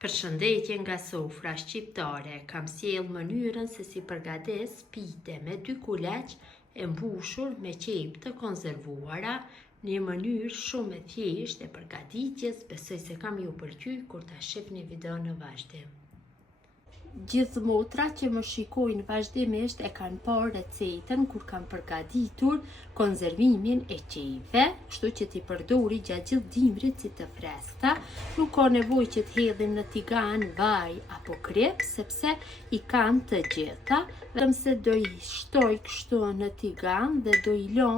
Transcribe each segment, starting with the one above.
Përshëndetje nga sofra shqiptare, kam sjell mënyrën se si përgatis pite me 2 kuleq e mbushur me qepë të konservuara, një mënyrë shumë e thjeshtë e përgatitjes, besoj se kam ju pëlqyer kur ta shihni videon në vazhdim. Gjithë motrat që më shikojnë vazhdimisht e kanë parë recetën kur kam përgatitur konservimin e qejve, kështu që t'i përdori gjatë gjithë dimrit si të freskëta. Nuk ka nevojë që t'hedhim në tigan, vaj apo krip, sepse i kanë të gjitha, vetëm se do i shtoj kështu në tigan dhe do i lë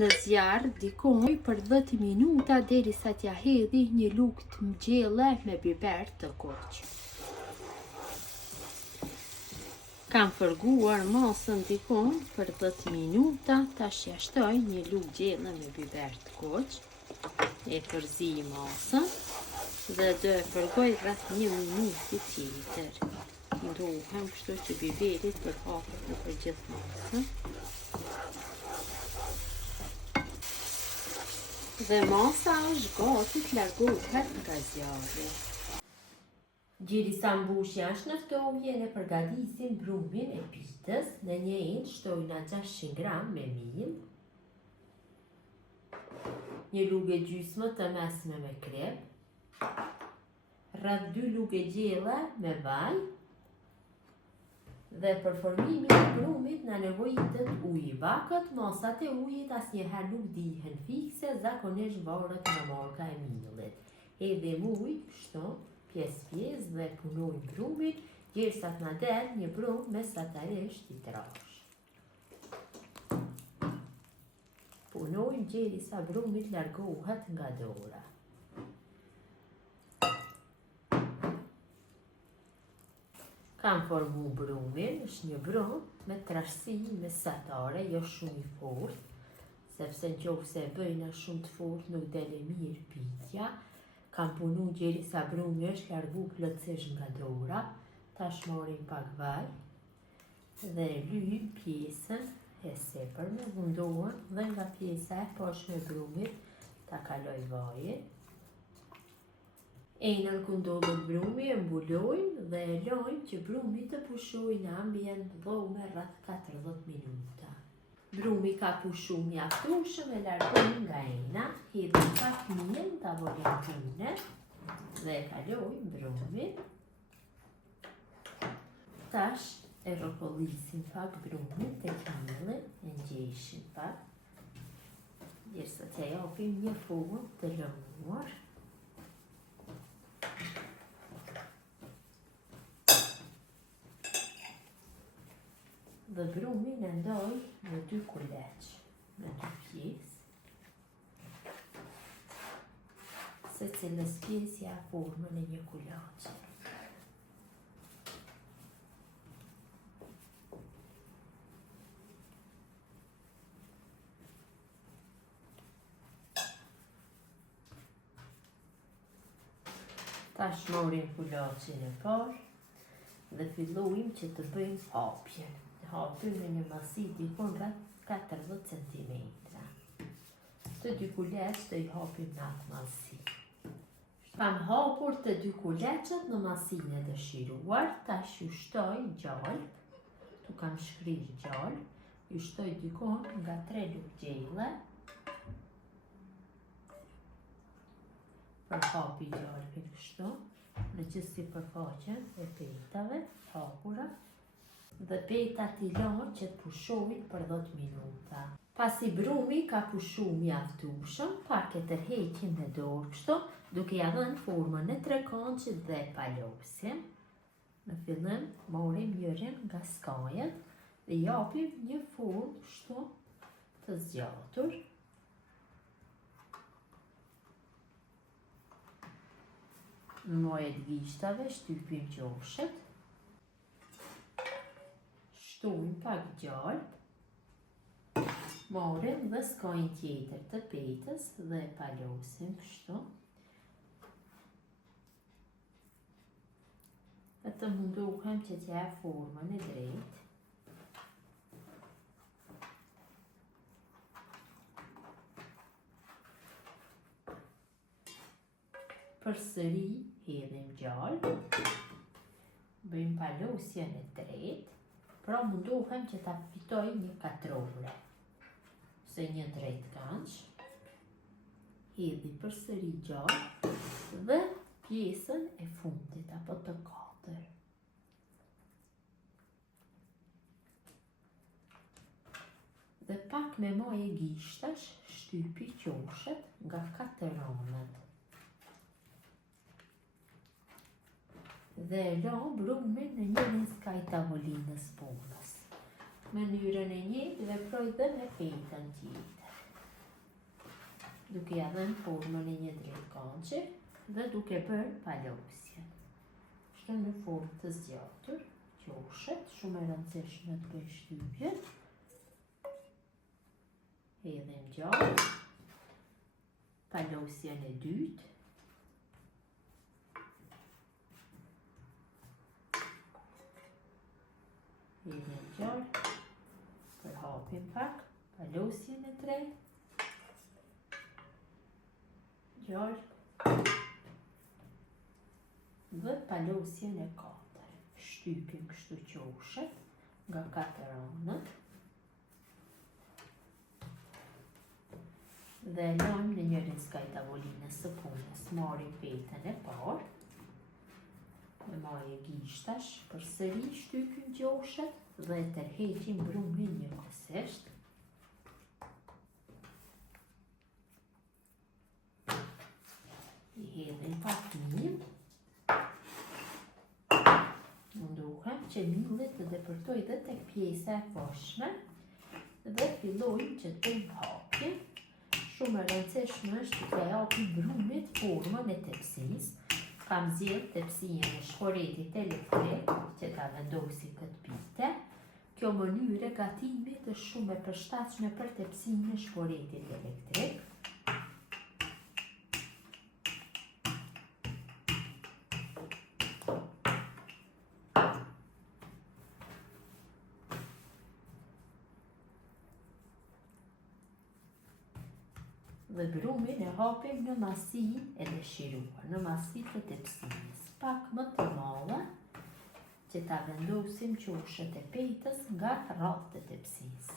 në zjarr dikoj për 10 minuta derisa t'ja hedhi një lugë të mgjelle me biber të kuq. Kam fërguar masën dikon për 10 minuta, tash ja shtoj një lugë gjelle me biber të kuq, e përzi masën dhe do e fërgoj rreth 1 minutë tjetër. Ndohem kështu që biberit për hapet në për gjithë masën. Dhe masa është gati të largohet nga zjarri. Derisa mbushja është në ftohje, ne përgatisim brumin e pitës. Në një enë shtojna 600 gram me miell, një lugë gjysmë të mesme me krip, rreth 2 lugë gjelle me vaj, dhe për formimin e brumit na nevojitet ujë i bakët. Masat e ujit asnjëherë nuk dihen fikse, zakonisht varet nga marka e miellit. Hedhim ujë kështu pjesë dhe punojmë brumin derisa të na del një brum mesatarisht i trash. Punojmë derisa brumi të largohet nga dora. Kam formu brumin, është një brum me trashësi mesatare, jo shumë i fortë, sepse nëse e bëjna shumë të fortë nuk del e mirë pitja. Kam punu derisa brumi është largu plotësisht nga dora. Tash marrim pak vaj dhe lyjm pjesën e sipërme, mundohem dhe nga pjesa e poshtme e brumit ta kaloj vajin. Enën ku ndodhet brumi e mbulojmë dhe e lajmë që brumi të pushojë në ambient dhome rreth 40 minuta. Brumi ka pushu mjaftueshëm, e largojmë nga ena, hedhim pak miell, tavolin pune dhe e kalojmë brumin. Tash e rrotullisim pak brumin tek mielli, e ngjeshim pak, derisa t'ja japim një formë të lëmuar. Dhe brumin e ndoj në 2 kuleq, në 2 pjesë, secilës pjesë ja formën e një kulaçi. Tash marrim kulaçin e parë dhe fillojmë që të bëjmë hapjen. Hapim me një masi dikon rreth 40 cm. Të 2 kuleq të i hapim në atë masi. Kam hapur të 2 kuleqet në masinë e dëshiruar, tash ju shtoj gjalp, tu kam shkrirë gjalp, ju shtoj dikon nga 3 lugë gjelle, për hapi gjalpin kështu, në gjithë sipërfaqen e petave hapura, dhe petat i lanë që të pushojnë për 10 minuta. Pasi brumi ka pushu mjaftueshëm, pak e tërheqim në dorë kështu, duke ja dhënë formën e trekançit dhe palosim. Në fillim marrim njërin nga skajet dhe japim një formë kështu të zgjatur. Në majët gishtave shtypim qoshet. Shtojmë pak gjalp, marrim dhe skajin tjetër të petës dhe e palosim kështu. Dhe të mundohem që t'ja formën e drejtë. Përsëri hedhim gjallë, bëjmë palosjen e tretë, pra mundohem që ta fitoj një katrore, se një drejt kanç, hedhi përsëri gjallë dhe pjesën e fundit apo të katër. Dhe pak me majë gishtash shtypi qoshet nga 4 anët. Dhe e la brumin në një skaj tavolinës punës. Mënyrën e njëjtë veproj dhe me petën tjetër, duke ja dhënë formën e një drejtkançe dhe duke bërë palosjen. Kështu në formë të zgjatur, qoshet, shumë e rëndësishme të bëj shtypjen. Hedhim gjallë, palosjen e dytë, hedhim gjallë, përhapim pak, palosjen e tretë, gjallë dhe palosjen e katër. Shtypim kështu qoshet nga 4 anët dhe lajmë në njërin skaj tavolinës së punës. Marrim petën e parë, me majë gishtash, përsëri shtypim qoshet dhe tërheqim brumin njëkohësisht. I hedhim pak miell. Mundohem që mielli të depërtoj dhe tek pjesa e poshtme dhe fillojmë që të bëjmë hapje. Shumë e rëndësishme është të japim brumit formën e tepsisë. Kam zgjedhë tepsinë e shporetit elektrik që ta vendosi këtë pite. Kjo mënyrë e gatimit është shumë e përshtatshme për tepsinë e shporetit elektrik. Dhe brumin e hapim në masinë e dëshiruar, në masinë të tepsisë, pak më të madhe, që ta vendosim qoshet e petës nga rrallët e tepsisë.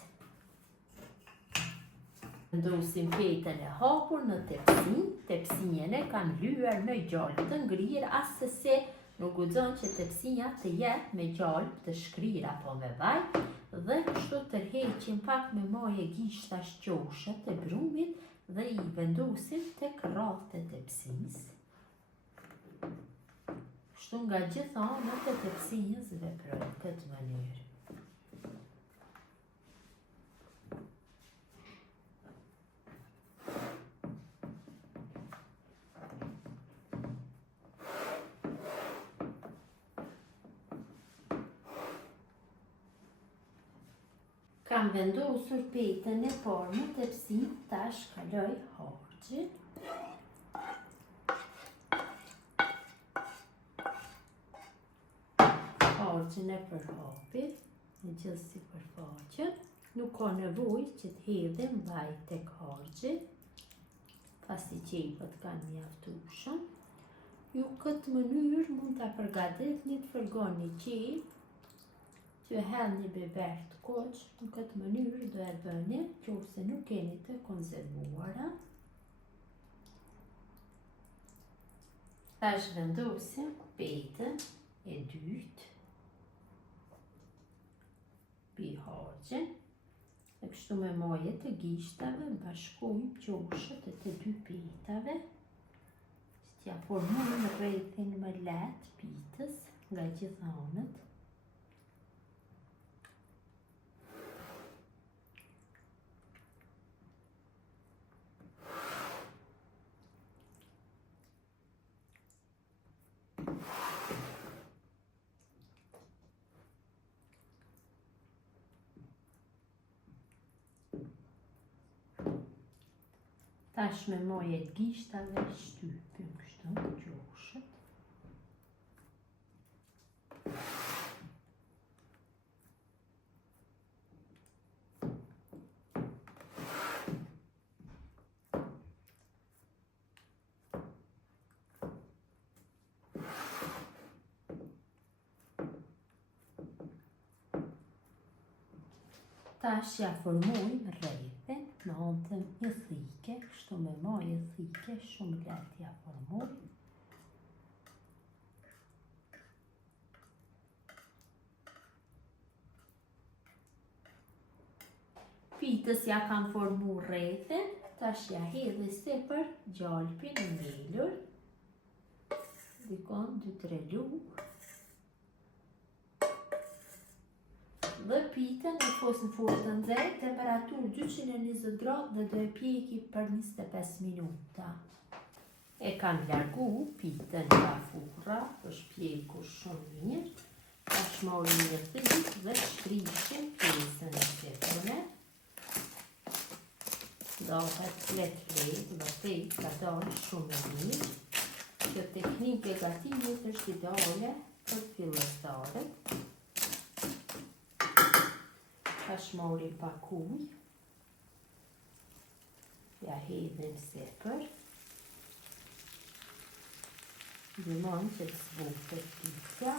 Vendosim petën e hapur në tepsinë, tepsinjen e kam lyer në gjallë të ngrirë, as se nuk guxon që tepsinja të jetë me gjallë të shkrirë apo me vaj, dhe kështu tërheqim pak me majë gishtash qoshet e brumit dhe i vendosim tek rrallët e tepsisë. Kështu nga gjitha anët e tepsisë veproj këtë mënyrë. Kam vendosur petën e parë në tepsi, tash kaloj harxhin. Harxhin e përhapim në gjithë sipërfaqen. Nuk ka nevojë që të hedhim vaj tek harxhi, pasi qepët kanë mjaftueshëm. Ju këtë mënyrë mund ta përgatitni të fërgoni qepë, që hedhni biber të koq, në këtë mënyrë do e bëni nëse nuk keni të konzervuara. Tash vendosim petën e dytë mbi harxhin dhe kështu me majë të gishtave bashkojmë qoshet e të dy petave, që t'ja formojmë rrethin më lehtë pitës nga gjitha anët. Tash me majë të gishtave shtypim kështu qoshet. Tash ja formojmë rrethin në anë një thike, kështu me majë thike, shumë lehtë ja formojmë. Pitës ja kam formu rrethin, tash ja hedhi sipër gjalpin e ngelur, dikon 2-3 lugë. Dhe pitën e fos në furrë të nxehtë, temperaturë 220 gradë dhe do e pjeki për 25 minuta. E kam largu pitën nga furra, është pjekur shumë mirë. Tash marrim një thikë dhe shtrishim pjesën e sipërme. Dohet flet dhe thikë ka dalë shumë mirë. Kjo teknikë e gatimit është ideale për fillestarët. Tash marrim pak ujë, ja hedhim sipër, ndihmon që të zbutet pitja,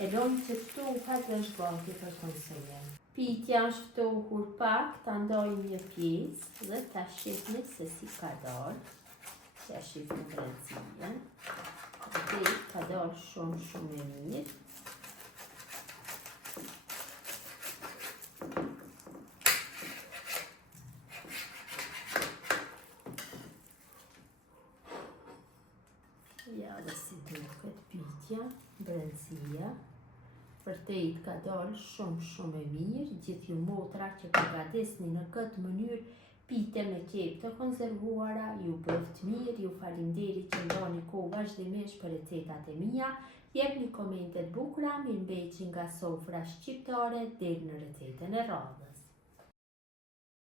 e lëm që të ftohet dhe është gati për konsumë. Pitja është ftohur pak, ta ndajmë një pjesë dhe ta shihni se si ka dalë. Ja shihni brendësinë. Dhe ka dalë shumë e mirë. Ja dhe si duket pitja, brendësia, vërtet ka dalë shumë e mirë. Gjithë ju motra që përgatesni në këtë mënyrë pite me qepë të konservuara, ju bëft mirë, ju faleminderit që ndani kohë vazhdimisht për recetat e mia. Jepni komente të bukura, mirëmbëjtje nga sofra shqiptare deri në recetën e radhës.